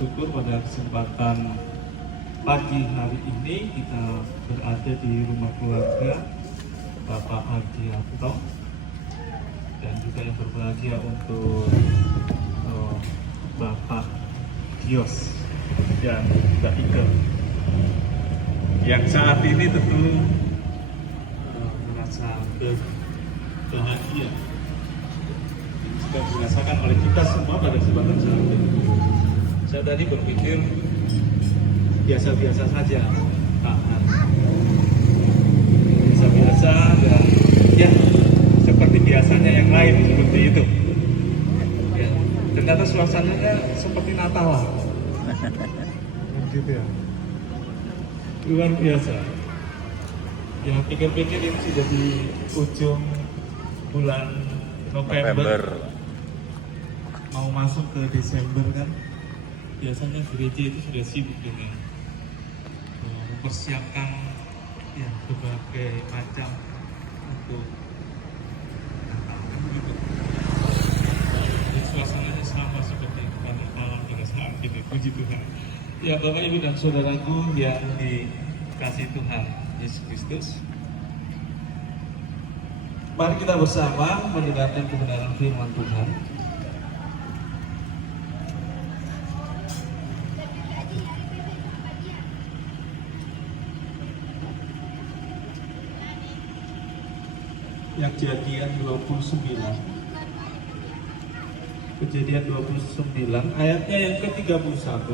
Syukur pada kesempatan pagi hari ini kita berada di rumah keluarga Bapak Ardianto, dan juga yang berbahagia untuk Bapak Gios dan Mbak Ike yang saat ini tentu merasa bahagia juga dirasakan oleh kita semua pada kesempatan saat ini. Saya tadi berpikir biasa-biasa saja, taat, biasa-biasa, dan ya seperti biasanya yang lain seperti itu. Ya, ternyata suasananya seperti Natal, gitu ya, luar biasa. Ya pikir-pikir ini sudah di ujung bulan November. Mau masuk ke Desember kan. Biasanya gereja itu sudah sibuk dengan mempersiapkan ya berbagai macam untuk Natal, gitu. Jadi suasananya sama seperti pada malam pada saat ini, puji Tuhan. Ya Bapak Ibu dan Saudaraku yang dikasihi Tuhan Yesus Kristus, mari kita bersama mendengarkan kebenaran firman Tuhan. Yang Kejadian 29 ayatnya yang ke-31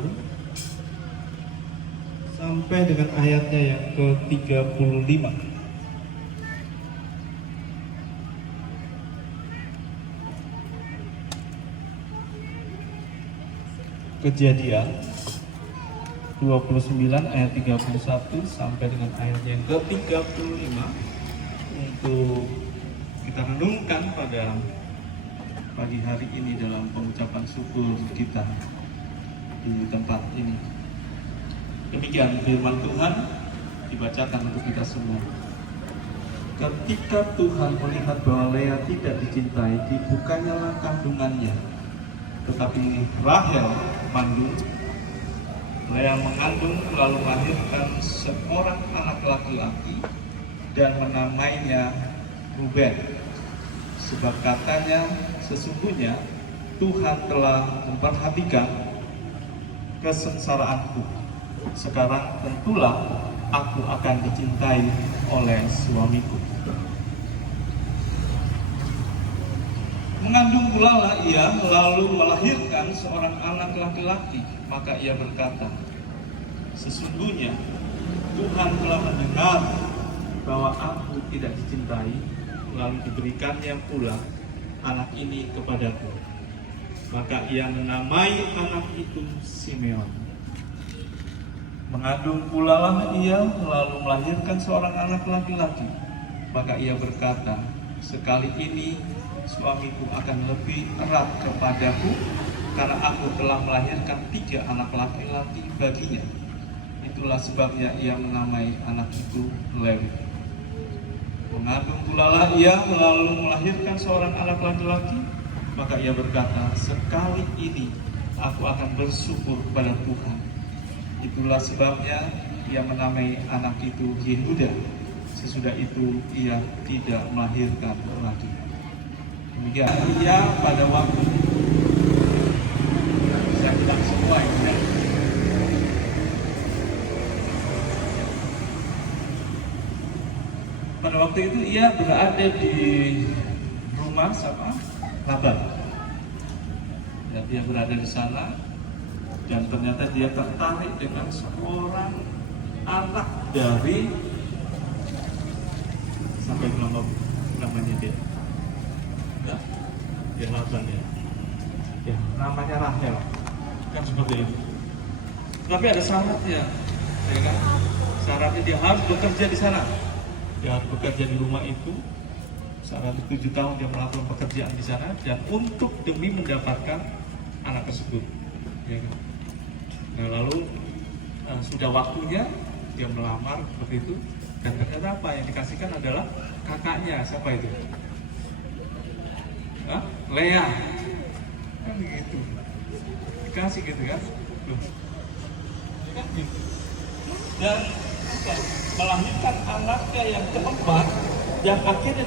sampai dengan ayatnya yang ke-35. Kejadian 29 ayat 31 sampai dengan ayat yang ke-35 untuk kita renungkan pada pagi hari ini dalam pengucapan syukur kita di tempat ini. Demikian firman Tuhan dibacakan untuk kita semua. Ketika Tuhan melihat bahwa Lea tidak dicintai, dibukannyalah kandungannya. Tetapi Rahel mandul. Lea mengandung lalu melahirkan seorang anak laki-laki dan menamainya Ruben. Sebab katanya, sesungguhnya Tuhan telah memperhatikan kesengsaraanku. Sekarang tentulah aku akan dicintai oleh suamiku. Mengandung pula lah ia, lalu melahirkan seorang anak laki-laki. Maka ia berkata, sesungguhnya Tuhan telah mendengar bahwa aku tidak dicintai, lalu diberikannya pula anak ini kepadaku. Maka ia menamai anak itu Simeon. Mengandung pula lah ia, lalu melahirkan seorang anak laki-laki. Maka ia berkata, sekali ini suamiku akan lebih erat kepadaku, karena aku telah melahirkan 3 anak laki-laki baginya. Itulah sebabnya ia menamai anak itu Lewi. Mengandung pula lah ia, lalu melahirkan seorang anak laki-laki. Maka ia berkata, sekali ini aku akan bersyukur kepada Tuhan. Itulah sebabnya ia menamai anak itu Yehuda. Sesudah itu ia tidak melahirkan lagi. Demikian ia pada waktu saya bilang semua ya. Pada waktu itu ia berada di rumah sama Laban. Dan dia berada di sana, dan ternyata dia tertarik dengan seorang anak dari, sampai namanya dia, nah, dia Laban ya, namanya Rahel, kan seperti itu. Tapi ada syaratnya, ya kan? Syaratnya dia harus bekerja di sana. Dia harus bekerja di rumah itu selama 7 tahun. Dia melakukan pekerjaan di sana, dan untuk demi mendapatkan anak tersebut, ya kan? Nah lalu sudah waktunya dia melamar seperti itu, dan ternyata apa yang dikasihkan adalah kakaknya. Siapa itu? Lea, kan begitu, dikasih gitu kan. Ya kan gitu. Dan apa? Melahirkan anaknya yang keempat yang akhirnya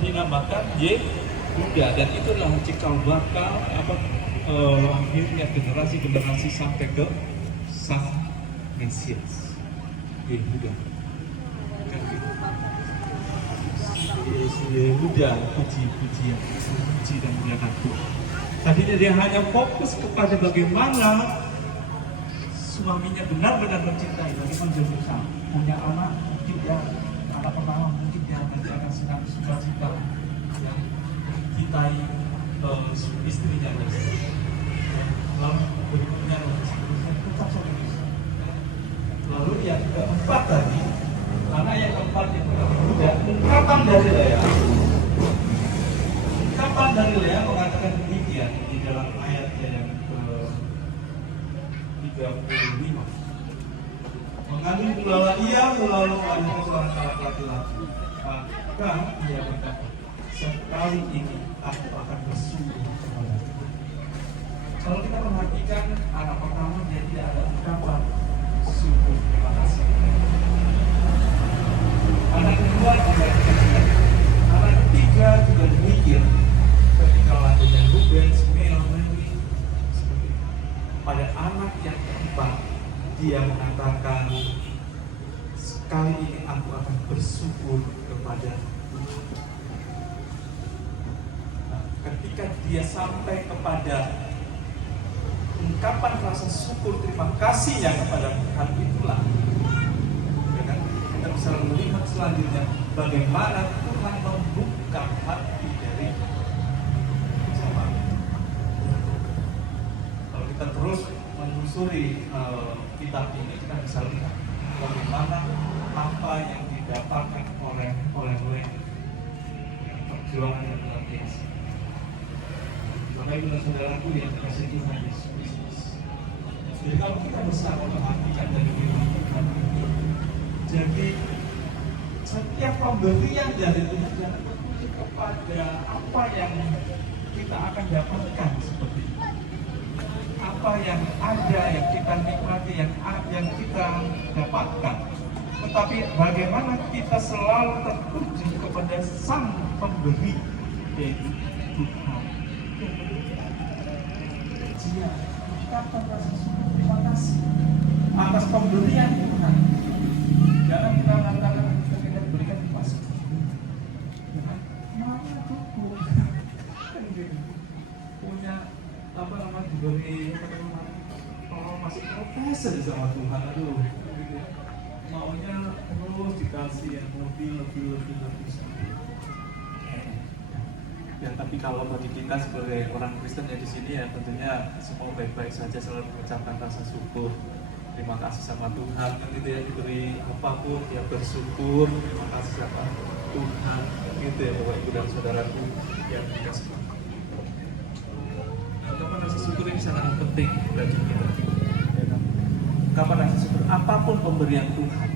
dinamakan Yehuda, dan itulah cikal bakal akhirnya generasi sampai ke sang Mesias Yehuda. Kan gitu. Yehuda puji dan muliakan Tuhan. Tadinya dia hanya fokus kepada bagaimana suaminya benar-benar mencintai, bagaimana dia berusaha punya anak, mungkin dia anak pertama, mungkin dia nanti akan senang sukacita yang mencintai istrinya, lalu berikutnya tetap seperti itu. Lalu yang keempat tadi, anak yang keempat yang tidak ungkapan dari Lea mengatakan demikian di dalam ayatnya yang ke-35. Mengandung pula ia melalui melahirkan seorang anak laki-laki. Maka ia berkata, sekali ini aku akan bersungguh kepadamu. Kalau kita perhatikan anak pertama dia tidak ada ungkapan syukur terima kasih. Anak kedua juga demikian. Anak ketiga juga demikian. Ketika lahirnya Ruben, Simeon, Lewi, seperti itu. Pada anak yang keempat dia mengatakan, sekali ini aku akan bersyukur kepada Tuhan. Nah, ketika dia sampai kepada ungkapan rasa syukur terima kasihnya kepada Tuhan, itulah ya kan? Kita bisa melihat selanjutnya bagaimana Tuhan membuka hati dari siapa. Kalau kita terus menelusuri kitab ini, kita bisa lihat bagaimana apa yang didapatkan oleh perjuangan yang luar biasa. Bapak Ibu dan Saudaraku yang dikasihi Tuhan Yesus Kristus. Jadi kalau kita bersama memperhatikan dari firman Tuhan ini, jadi setiap pemberian dari Tuhan jangan tertuju kepada apa yang kita akan dapatkan seperti itu. Apa yang ada, yang kita nikmati, yang kita dapatkan, tetapi bagaimana kita selalu tertuju kepada Sang Pemberi, yaitu Tuhan. Dia ungkapan rasa syukur terima kasih atas pemberian Tuhan. Jangan kita mengatakan kita berikan pas maunya cukup punya apa namanya diberi kalau masih profesor sama Tuhan, aduh gitu ya. Maunya terus dikasih yang lebih ya, tapi kalau bagi kita sebagai orang Kristen ya di sini ya tentunya semua baik-baik saja, selalu mengucapkan rasa syukur, terima kasih sama Tuhan, kan gitu ya, diberi apapun ya bersyukur, terima kasih sama Tuhan, gitu ya Bapak Ibu dan Saudaraku yang dikasihi. Kapan rasa syukur ini sangat penting bagi kita. Kapan rasa syukur, apapun pemberian Tuhan,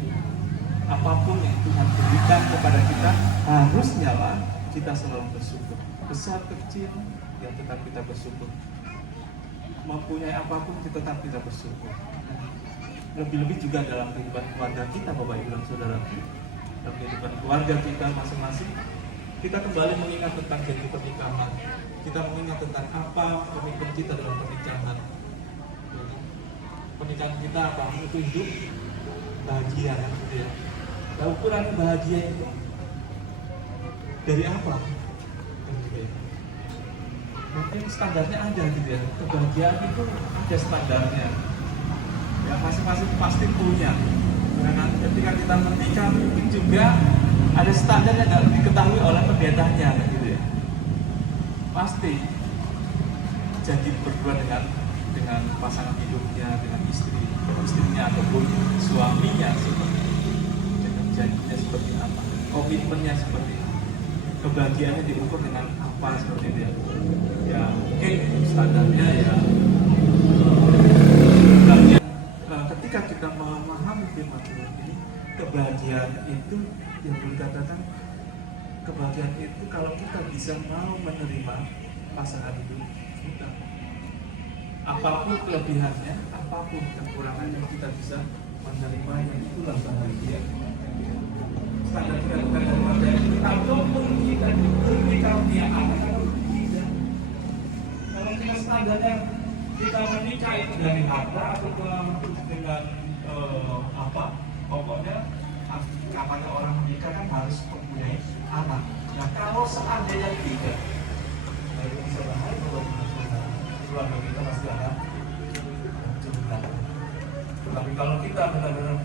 apapun yang Tuhan berikan kepada kita, harusnya lah kita selalu bersyukur. Besar kecil yang tetap kita bersyukur. Mempunyai apapun kita tetap kita bersyukur. Lebih-lebih juga dalam kehidupan keluarga kita, Bapak Ibu dan Saudara. Dalam kehidupan keluarga kita masing-masing, kita kembali mengingat tentang janji pernikahan. Kita mengingat tentang apa komitmen kita dalam pernikahan. Pernikahan kita apa? Itu hidup bahagia, kan gitu ya. Nah, ukuran bahagia itu dari apa? Mungkin standarnya ada gitu ya. Kebahagiaan itu ada standarnya. Ya masing-masing pasti punya. Karena ketika kita menikah mungkin juga ada standar yang harus diketahui oleh pendetanya gitu ya. Pasti jadi berdua dengan pasangan hidupnya, dengan istrinya ataupun suaminya seperti itu. Dengan janjinya seperti apa, komitmennya seperti apa. Kebahagiaannya diukur dengan apa seperti itu ya. Ya mungkin standarnya ya ketika kita memahami firman Tuhan ini, kebahagiaan itu yang dikatakan kebahagiaan itu kalau kita bisa mau menerima pasangan hidup kita. apapun kelebihannya, apapun kekurangannya, kita bisa menerimanya. Itulah bahagia. Standar kita bukan dari materi, ataupun kita diberi karunia anak atau tidak. Kalau kita standarnya kita menikah itu dari harta atau dengan pokoknya kapannya orang menikah kan harus mempunyai anak. Nah kalau seandainya tidak, itu bisa bahaya kalau keluarga kita pasti akan cerita. Tapi kalau kita benar-benar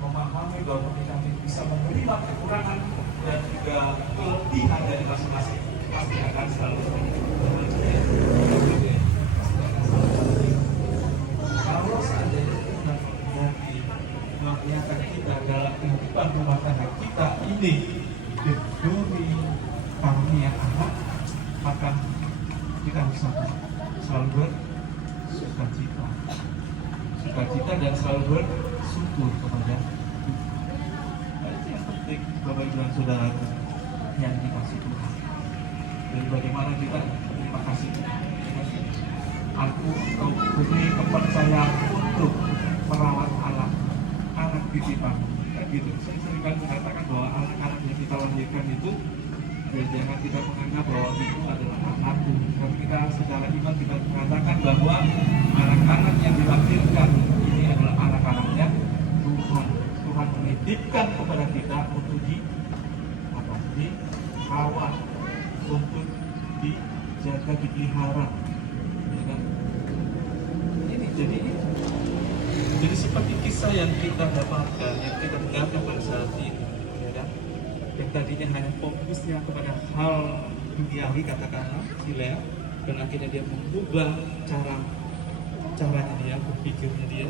memahami bahwa pernikahan itu bisa menerima kekurangan dan juga kelebihan dari masing-masing, pasti akan selalu bahagia. Kalau seandainya Tuhan menjadi mengingatkan kita dalam kehidupan rumah tangga kita ini diberi karunia anak, maka kita bisa selalu bersukacita, dan selalu bersyukur kepada Tuhan. Nah, itu yang penting, Bapak Ibu dan Saudara yang dikasih Tuhan. Dan bagaimana kita terima kasih aku beri kepercayaan untuk merawat anak titipan. Gitu. Saya sering kali mengatakan bahwa anak-anak yang kita lahirkan itu, jangan kita menganggap bahwa itu adalah anakku. Kalau kita secara iman kita mengatakan bahwa anak-anak yang dilahirkan ini adalah anak-anaknya Tuhan. Tuhan menitipkan kepada kita untuk dirawat, untuk dijaga, dipelihara. Ya kan? Ini jadi seperti kisah yang kita dapatkan, yang kita dengarkan pada saat ini, ya kan? Yang tadinya hanya fokusnya kepada hal duniawi, katakanlah Hilea, dan akhirnya dia mengubah caranya dia, berpikirnya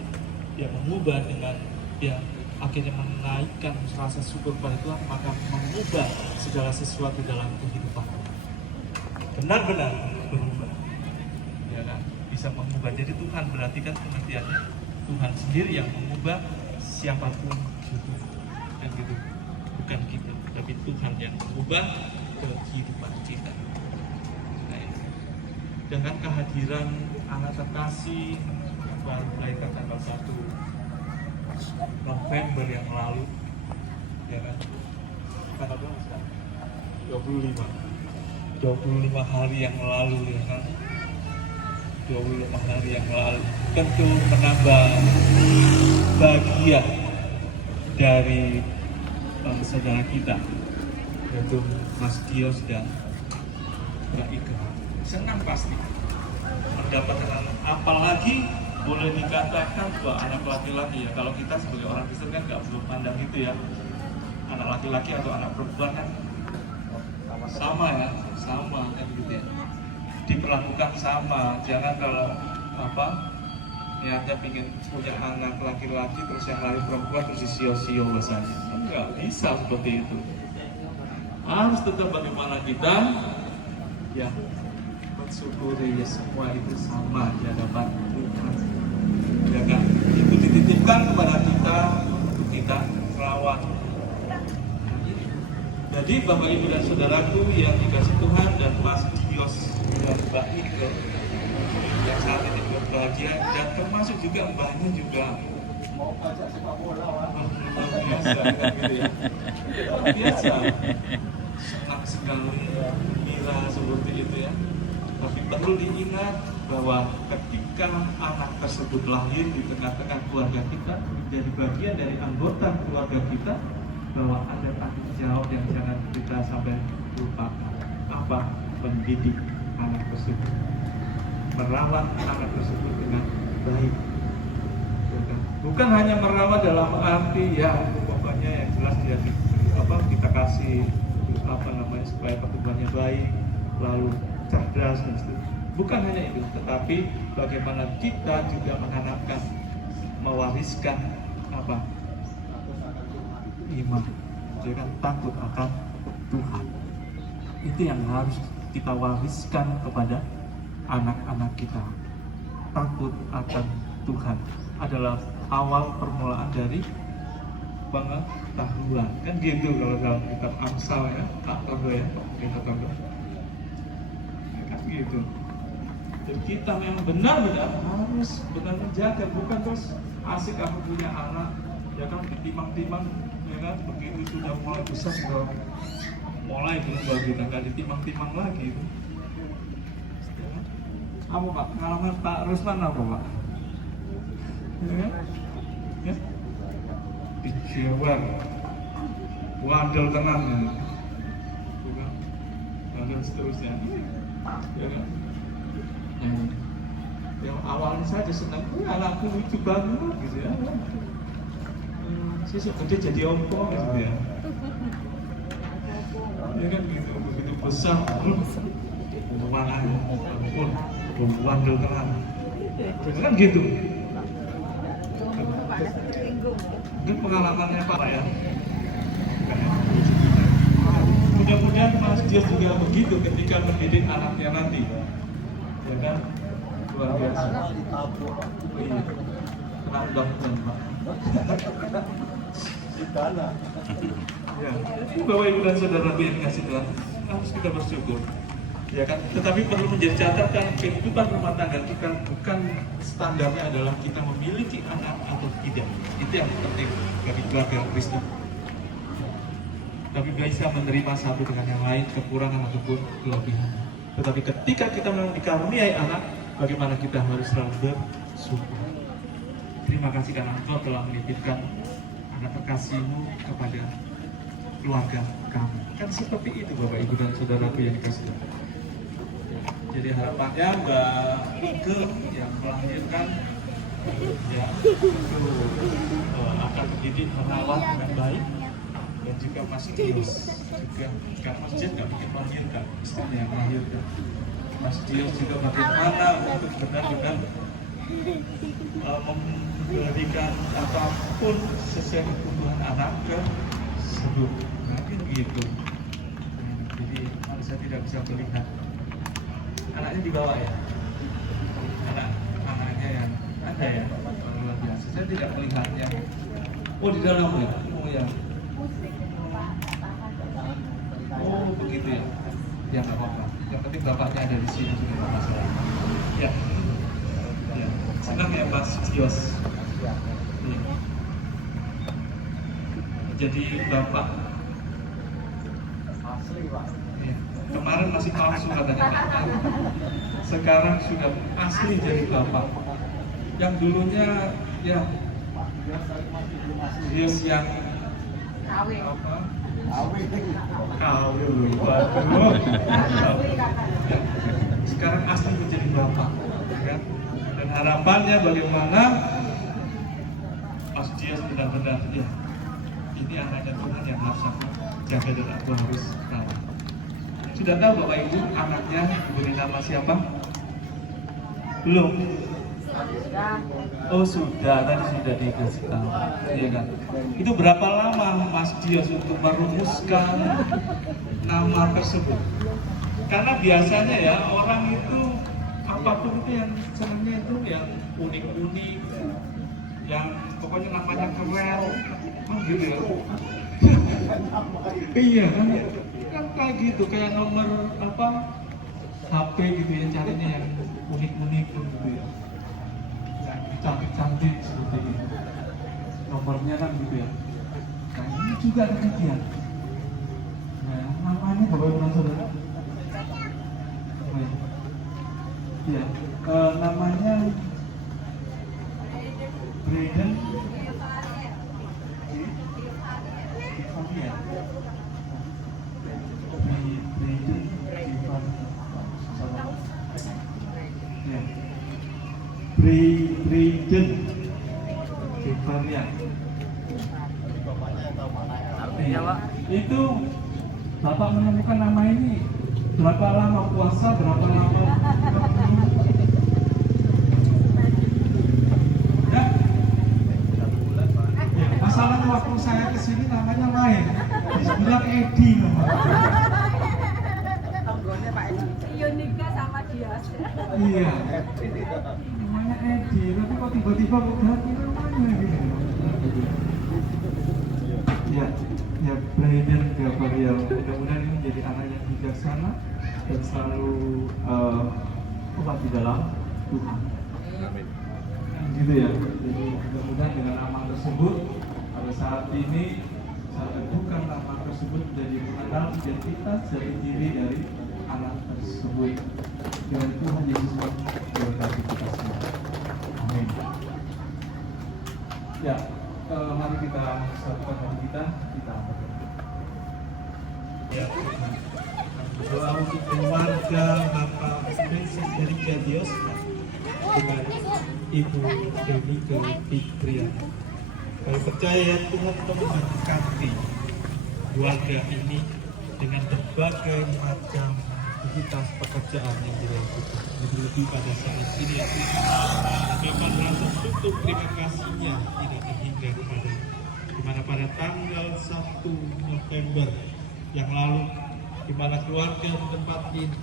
dia mengubah dengan dia akhirnya menaikkan rasa syukur pada Tuhan, maka mengubah segala sesuatu dalam kehidupan. Benar-benar berubah, ya kan? Bisa mengubah. Jadi Tuhan berarti kan pengertiannya Tuhan sendiri yang mengubah siapapun gitu, dan gitu. Bukan kita, tapi Tuhan yang mengubah kehidupan kita. Nah, dengan kehadiran anak terkasih yang baru melahirkan tanggal 1 November yang lalu, ya kan? Tanggal berapa sekarang? 25 hari yang lalu, ya kan? 25 hari yang lalu tentu menambah bahagia dari saudara kita, yaitu Mas Dios dan Mbak Ika. Senang pasti mendapatkan anak, apalagi boleh dikatakan bahwa anak laki-laki, ya. Kalau kita sebagai orang Kristen kan nggak perlu pandang itu, ya, anak laki-laki atau anak perempuan kan sama, ya, sama kan gitu, ya, diperlakukan sama. Jangan kalau niatnya pingin punya anak laki-laki terus yang lain perempuan terus disio-sio bahasanya. Enggak bisa seperti itu. Harus tetap bagaimana kita ya mensyukuri ya semua itu sama di hadapan Tuhan. Ya kan? Itu dititipkan kepada kita untuk kita rawat. Jadi Bapak Ibu dan Saudaraku yang dikasih Tuhan, dan Mas Dios dan Mbak Ike yang saat ini berbahagia, dan termasuk juga mbahnya juga mau ajak sepak bola, luar biasa kan gitu, ya. Luar biasa, senang sekali Mira seperti itu, ya. Tapi perlu diingat bahwa ketika anak tersebut lahir di tengah-tengah keluarga kita, menjadi bagian dari anggota keluarga kita, bahwa ada tanggung jawab yang jangan kita sampai lupakan. Apa? Mendidik anak tersebut, merawat anak tersebut dengan baik. Bukan hanya merawat dalam arti ya pokoknya yang jelas dia kita kasih supaya pertumbuhannya baik, lalu cerdas dan seterusnya. Bukan hanya itu, tetapi bagaimana kita juga menanamkan, mewariskan iman, dengan takut akan Tuhan. Itu yang harus kita wariskan kepada anak-anak kita. Takut akan Tuhan adalah awal permulaan dari pengetahuan. Kan gitu kalau dalam kitab Amsal, ya, Tondo, ya, kitab Tondo. Kan gitu. Jadi kita memang benar-benar harus benar menjaga, bukan terus asik aku punya anak, ya kan ditimang-timang, ya kan begitu sudah mulai besar sudah mulai berubah gitu, nggak ditimang-timang lagi. Ya kan? Apa Pak? Pengalaman Pak Rusman apa Pak? Ya kan? Ya? Dijewer, wadel tenan, bukan? Dan seterusnya, ya kan? Yang awalnya saja senang, anakku lucu banget gitu ya. Sesuk gede jadi ompo gitu ya. Ya kan gitu, begitu besar, mana pun wandel terang. Kan gitu. Mungkin pengalamannya Pak ya. Mudah-mudahan Mas Dias juga begitu ketika mendidik anaknya nanti. Ya kan? Luar biasa. Iya. Kena undang-undang Pak. Ya, Bapak Ibu dan Saudara yang dikasih Tuhan, harus kita bersyukur. Ya kan? Tetapi perlu menjadi catatan kehidupan rumah tangga kita bukan standarnya adalah kita memiliki anak atau tidak. Itu yang penting bagi keluarga Kristen. Tapi bisa menerima satu dengan yang lain, kekurangan ataupun kelebihan. Tetapi ketika kita memang dikaruniai anak, bagaimana kita harus selalu bersyukur. Terima kasih karena Engkau telah menitipkan anak terkasih-Mu kepada keluarga kami. Kan seperti itu Bapak Ibu dan Saudaraku yang dikasih Tuhan. Jadi harapannya Mbak Ike yang melahirkan ya itu akan mendidik merawat dengan baik, dan juga Mas Dios juga, karena Mas Dios nggak mungkin melahirkan, istrinya yang melahirkan. Mas Dios juga bagaimana untuk benar-benar memberikan apapun sesuai kebutuhan anak ke seluruh, mungkin gitu. Jadi saya tidak bisa melihat anaknya dibawa ya, anaknya yang ada ya, luar biasa. Saya tidak melihatnya. Oh di dalam ya, oh ya. Oh begitu ya, ya nggak apa-apa. Yang penting bapaknya ada di sini juga nggak masalah. Ya, ya. Senang ya Mas Dios. Ya. Jadi bapak asli Pak. Ya. Kemarin masih palsu katanya Pak. Sekarang sudah asli jadi bapak. Yang dulunya ya Dios yang apa? Kawin waduh. Sekarang asli menjadi bapak, kan? Dan harapannya bagaimana Mas Dias benar-benar ya, ini anaknya Tuhan yang harus aku jaga dan aku harus rawat. Sudah tahu Bapak Ibu anaknya diberi nama siapa? Belum? Oh sudah, tadi sudah dikasih tahu, iya kan? Itu berapa lama Mas Dias untuk merumuskan nama tersebut? Karena biasanya ya orang itu apapun itu yang senangnya itu yang unik-unik, yang pokoknya namanya keren, gitu ya. Iya kan? Kan kayak gitu, kayak nomor apa HP gitu ya, carinya yang unik-unik gitu ya. Cantik-cantik seperti itu nomornya kan gitu ya. Nah ini juga demikian. Nah namanya Bapak Ibu dan Saudara, ya namanya Braden Braden Kevania. Artinya Pak? Itu Bapak menemukan nama ini berapa lama puasa, berapa lama? Ya? Ya, masalahnya waktu saya kesini namanya lain. Dibilang Edi namanya. Tanggonya Pak Edi. Yonika sama Dias. Iya. Namanya Edi, tapi kok tiba-tiba kok ganti namanya gitu. Ya, ya Braden Gabriel. Mudah-mudahan ini menjadi anak yang bijaksana dan selalu kuat di dalam Tuhan. Amin. Gitu ya. Jadi mudah-mudahan dengan nama tersebut pada saat ini saya teguhkan nama tersebut menjadi mengenal identitas dari diri dari anak tersebut. Dan Tuhan Yesus memberkati kita semua. Amin. Ya, mari kita satukan hati kita berdoa. Ya, berdoa untuk keluarga Bapak Francis dari Jadios dengan Ibu Denike Fikria. Kami percaya Tuhan telah memberkati keluarga ini dengan berbagai macam aktivitas pekerjaan yang dilakukan, lebih-lebih pada saat ini ya Tuhan. Dapat rasa syukur terima kasihnya tidak terhingga kepada di mana pada tanggal 1 November yang lalu, di mana keluarga di tempat ini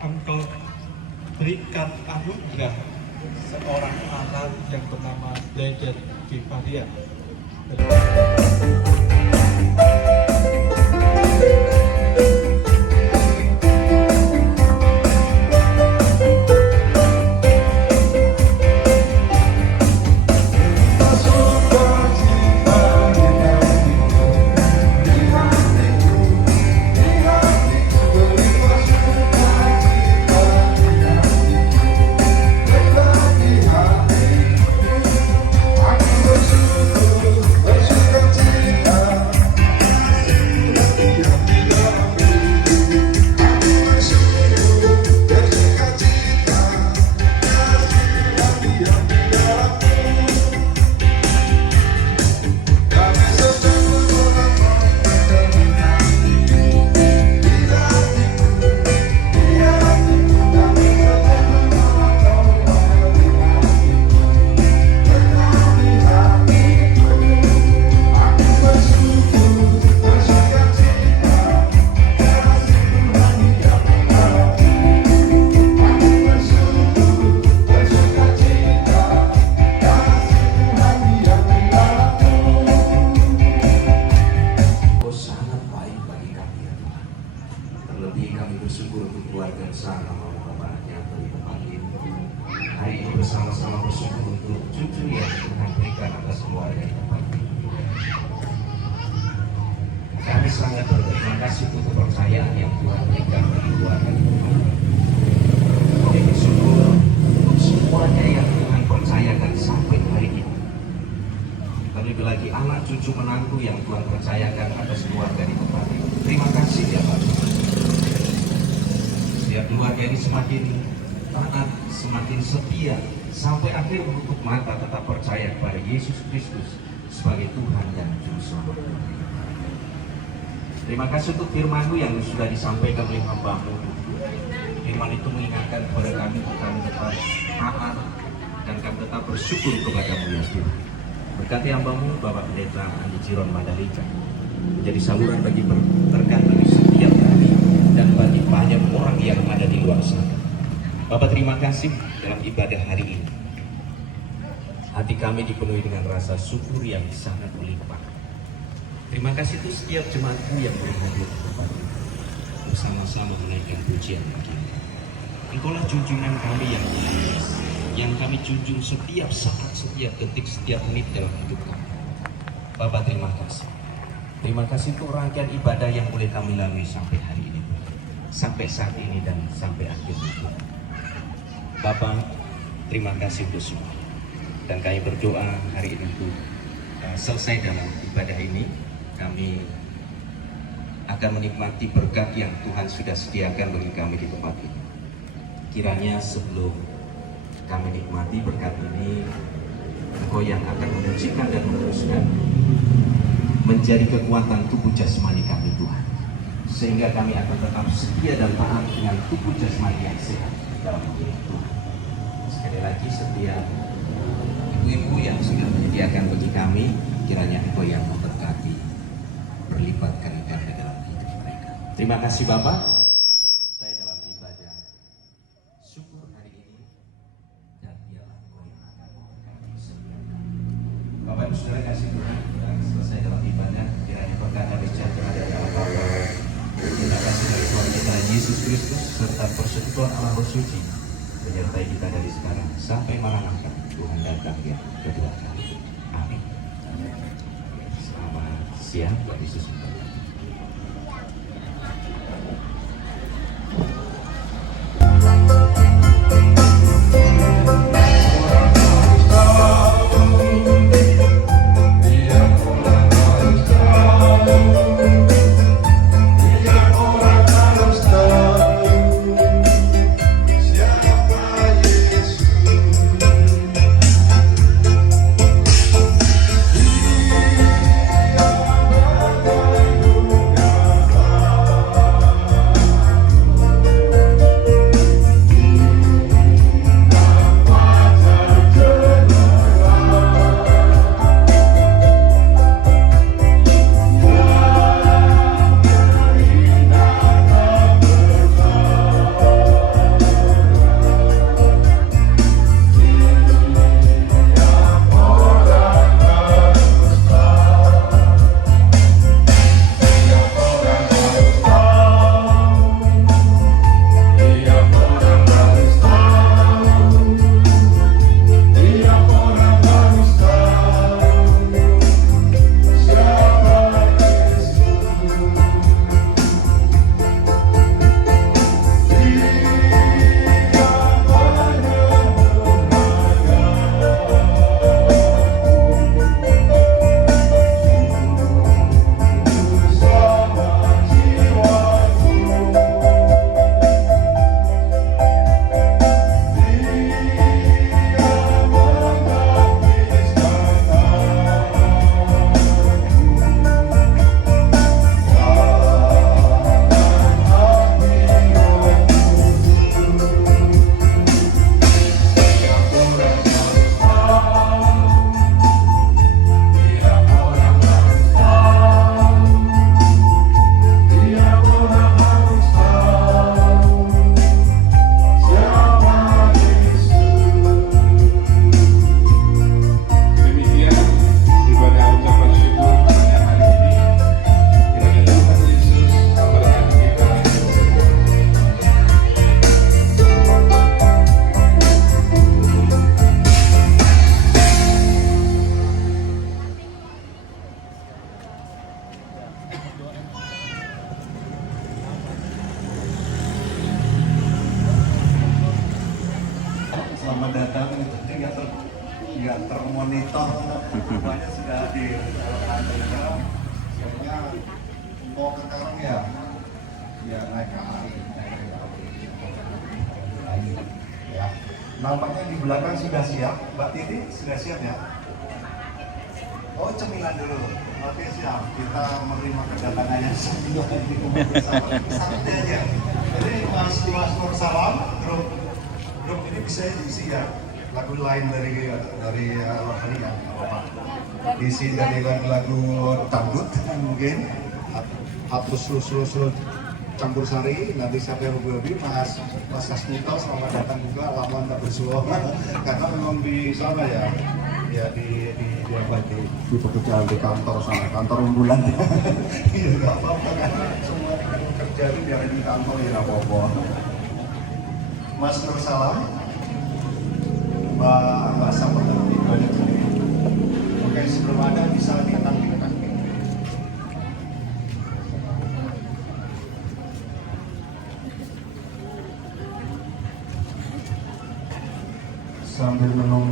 Engkau berikan anugerah seorang anak yang bernama Dedet Kifaria. Hari ini bersama-sama bersyukur untuk cucu yang Tuhan berikan atas keluarga ini. Kami sangat berterima kasih untuk kepercayaan yang Tuhan berikan bagi keluarga ini. Kami bersyukur untuk semuanya yang Tuhan percayakan sampai hari ini. Terlebih lagi anak cucu menantu yang Tuhan percayakan atas keluarga di tempat ini. Terima kasih ya Pak. Setiap keluarga ini semakin taat, semakin setia, sampai akhir menutup mata tetap percaya kepada Yesus Kristus sebagai Tuhan dan Juru Selamat. Terima kasih untuk firman-Mu yang sudah disampaikan oleh hamba-Mu. Firman itu mengingatkan kepada kami untuk kami tetap taat dan kami tetap bersyukur kepada-Mu ya Tuhan. Berkati hamba-Mu Bapak Pendeta Andi Jiron Mandalika, menjadi saluran bagi berkat bagi setiap kami dan bagi banyak orang yang ada di luar sana. Bapak terima kasih dalam ibadah hari ini. Hati kami dipenuhi dengan rasa syukur yang sangat melimpah. Terima kasih untuk setiap jemaatku yang berhadir di tempat ini. Bersama-sama menaikkan pujian bagi Engkaulah junjungan kami yang mulia, yang kami junjung setiap saat, setiap detik, setiap menit dalam hidup kami. Bapak terima kasih. Terima kasih untuk rangkaian ibadah yang boleh kami lalui sampai hari ini, sampai saat ini dan sampai akhir hidup. Bapak, terima kasih untuk semua. Dan kami berdoa hari ini untuk selesai dalam ibadah ini, kami akan menikmati berkat yang Tuhan sudah sediakan bagi kami di tempat ini. Kiranya sebelum kami nikmati berkat ini, Engkau yang akan memujikan dan meneruskan menjadi kekuatan tubuh jasmani kami Tuhan. Sehingga kami akan tetap setia dan taat dengan tubuh jasmani yang sehat dalam hidup Tuhan. Sekali lagi setiap ibu-ibu yang sudah menyediakan bagi kami, kiranya Engkau yang memberkati berlipat ganda dalam hidup mereka. Terima kasih Bapak. Kami selesai dalam ibadah syukur hari ini, dan biarlah Engkau yang akan memberkati setiap kami. Bapak Ibu Saudara kasih Tuhan, kita selesai dalam ibadah, kiranya berkat dari sejahtera dari Allah Bapa. Terima kasih dari Tuhan kita Yesus Kristus serta persekutuan Allah Roh Suci menyertai kita dari sekarang sampai Maranatha Tuhan datang yang kedua kali. Amin. Selamat siang, Tuhan Yesus memberkati. Selamat datang, nggak termonitor, semuanya sudah hadir. Soalnya mau ke Karang ya naik KAI, ya. Nampaknya di belakang sudah siap, Mbak Titi sudah siap ya? Oh, cemilan dulu. Oke, siap. Kita menerima kedatangannya sambil di santai aja. Jadi Mas Nur Salam, grup ini bisa diisi ya lagu lain dari Rohani ya, apa? Diisi dari lagu-lagu dangdut mungkin, hapus lu campur sari. Nanti siapa yang hobi Mas Kasmito selamat datang juga, lama tak bersuara karena memang di sana ya di pekerjaan di kantor sana, kantor unggulan ya. Iya nggak apa-apa kan, semua kerja itu biar di kantor ya nggak apa-apa. Mas Nur Salam, Mbak Sabar dan Ibadah. Oke, sebelum ada bisa dikenakan. Sambil menunggu